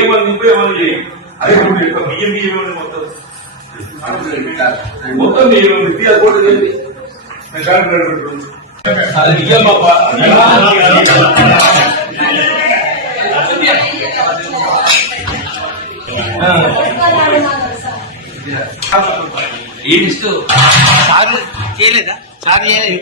ఏమని అదే బియ్యం బియ్యం మొత్తం మొత్తం అది బియ్యం సార్లు చేయలేదా? సార్ చేయలేదు.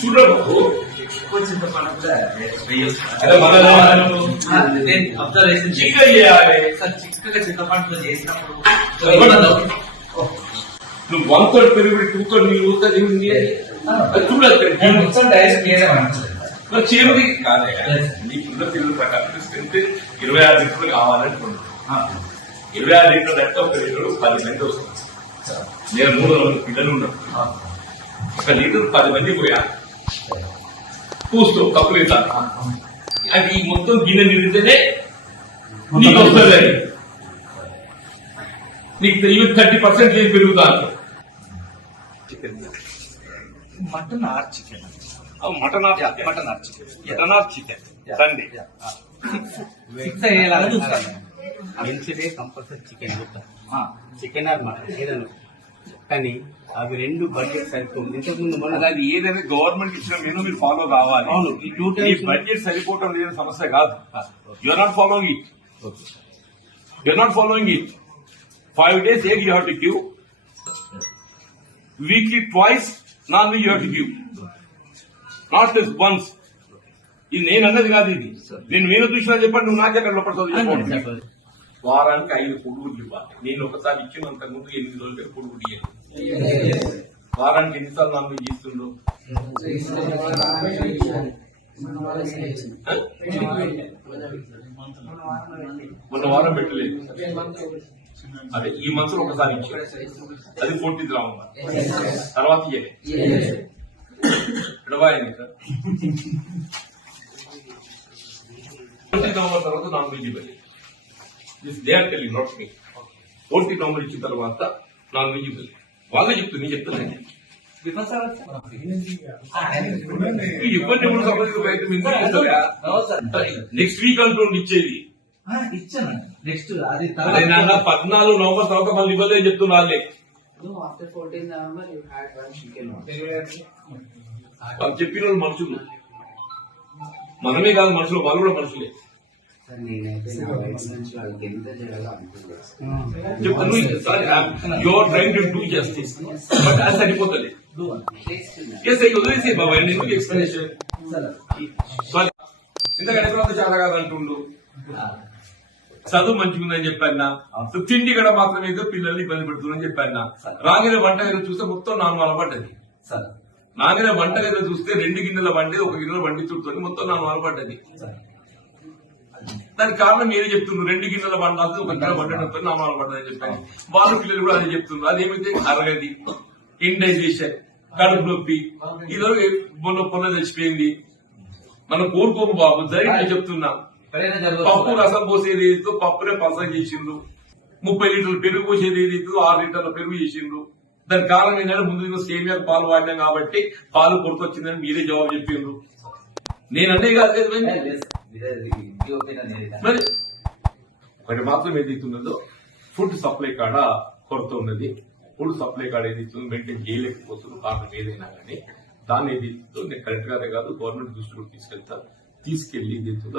చూడబాబు అబ్జర్వేషన్ చిక్కగా చేయాలి. చిక్కగా చింతపండుతో చేసినప్పుడు నువ్వు 1/3 పెరుగుడు 2/3 నీళ్ళు చూడాలి. చేరుది కాదే నీకున్న పిల్లల ప్రకారం 26 లీటర్లు కావాలనుకుంటున్నాను. 26 లీటర్లు అంటే ఒక లీటర్ 10 మంది వస్తుంది. నేను 300 మంది పిల్లలు ఉన్నాను. ఒక లీటర్ 10 మంది పోయా పూస్తూ కప్పులు ఇస్తాను. అది ఈ మొత్తం గిన్నె నిండితేనే నీకు వస్తుంది. అది నీకు 30% పెరుగుతాను. Mutton or chicken, mutton or chicken, mutton or chicken రండి. ఫిక్స్ అయ్యేలాగా చూస్తాను. మంచిదే compulsory chicken chicken or mutton ఏదైనా, కానీ అవి రెండు బడ్జెట్ సరిపోతుంది. ఇంతకుముందు మన అది ఏదైనా గవర్నమెంట్ ఇచ్చిన మెనూ మీరు ఫాలో కావాలి. అవును, ఈ 2 times బడ్జెట్ సరిపోవటం లేని సమస్య కాదు. You're not following it. You're not following it. 5 days egg you have to give. Weekly twice non-veg you have to give. Not just once. ఇది నేను అన్నది కాదు. ఇది నేను మీరు చూసినా చెప్పండి. నువ్వు నాకే అక్కడ లోపల వారానికి 5 పొడుగులు ఇవ్వాలి. నేను ఒకసారి ఇచ్చిన అంతకుముందు 8 రోజులకి పొడుగులు ఇవ్వాలి. వారానికి ఎన్నిసార్లు నాన్ వెజ్ ఇస్తుండ్రు? మొన్న వారం పెట్టలేదు. అదే ఈ మంత్లో ఒకసారి ఇచ్చారు. అది 14th రావాలి. తర్వాత తర్వాత నాన్ వెజ్ ఇవ్వాలి. They are telling, not me. 14th November ఇచ్చిన తర్వాత నాన్ వెజ్ ఇవ్వాలి. వాళ్ళే చెప్తుంది, నేను చెప్తాను. నెక్స్ట్ వీక్ అంటుండి ఇచ్చేది. ఇచ్చాను నెక్స్ట్ అది 14 November తర్వాత మళ్ళీ ఇవ్వలేదు చెప్తున్నా. వాళ్ళే చెప్పిన వాళ్ళు మనుషులు, మనమే కాదు మనుషులు, వాళ్ళు కూడా మనుషులే. Your trying to do justice, but అది సరిపోతుంది. వదిలేసే బాబా ఎందుకు ఎక్స్ప్లెనేషన్. ఇంతకంటే తర్వాత చాలా కాదు అంటుండు. చదువు మంచిగుందని చెప్పాను. తిండి కూడా మాత్రమే పిల్లల్ని ఇబ్బంది పెడుతుందని చెప్పాను. రాగిన వంటగది చూస్తే మొత్తం 4 వారాలు పడ్డది. నాగిన వంటగది చూస్తే 2 గిన్నెల వండి 1 గిన్నెల వండి చుడుతుంది, మొత్తం 4 వారాలు పడ్డది. దానికి కారణం ఏది చెప్తున్నారు? 2 గిన్నెల వండాల్సి 1 గిన్నెల వండడంతో 4 వారాలు పడ్డదని చెప్పాను. వాళ్ళ పిల్లలు కూడా అదే చెప్తున్నారు. అదేమైతే అరగది, ఇండైజేషన్, కడుపు నొప్పి, ఈరోజు పొల్ల తెచ్చిపోయింది. మనం కోరుకోము బాబు, జరిగి చెప్తున్నా. పప్పు రసం పోసేది ఏదైతే పప్పునే పలసం చేసిండ్రు. 30 లీటర్లు పెరుగు పోసేది ఏదైతే 6 లీటర్ల పెరుగు చేసిండ్రు. దాని కారణం ఏంటంటే ముందు సేమియా పాలు వాడినాం కాబట్టి పాలు కొడుకొచ్చిందని మీరే జవాబు చెప్పిండ్రు. నేను అనే కాదు మరి. ఒకటి మాత్రం ఏదైతున్నదో ఫుడ్ సప్లై కాడ కొరత ఉన్నది. ఫుడ్ సప్లై కాడ ఏదైతుందో మెయింటైన్ చేయలేకపోతున్నారు. కారణం ఏదైనా కానీ దాన్ని ఏదైతుందో నేను కరెక్ట్ గానే కాదు గవర్నమెంట్ దృష్టిలో తీసుకెళ్తా. తీసుకెళ్లి ఏదైతుందో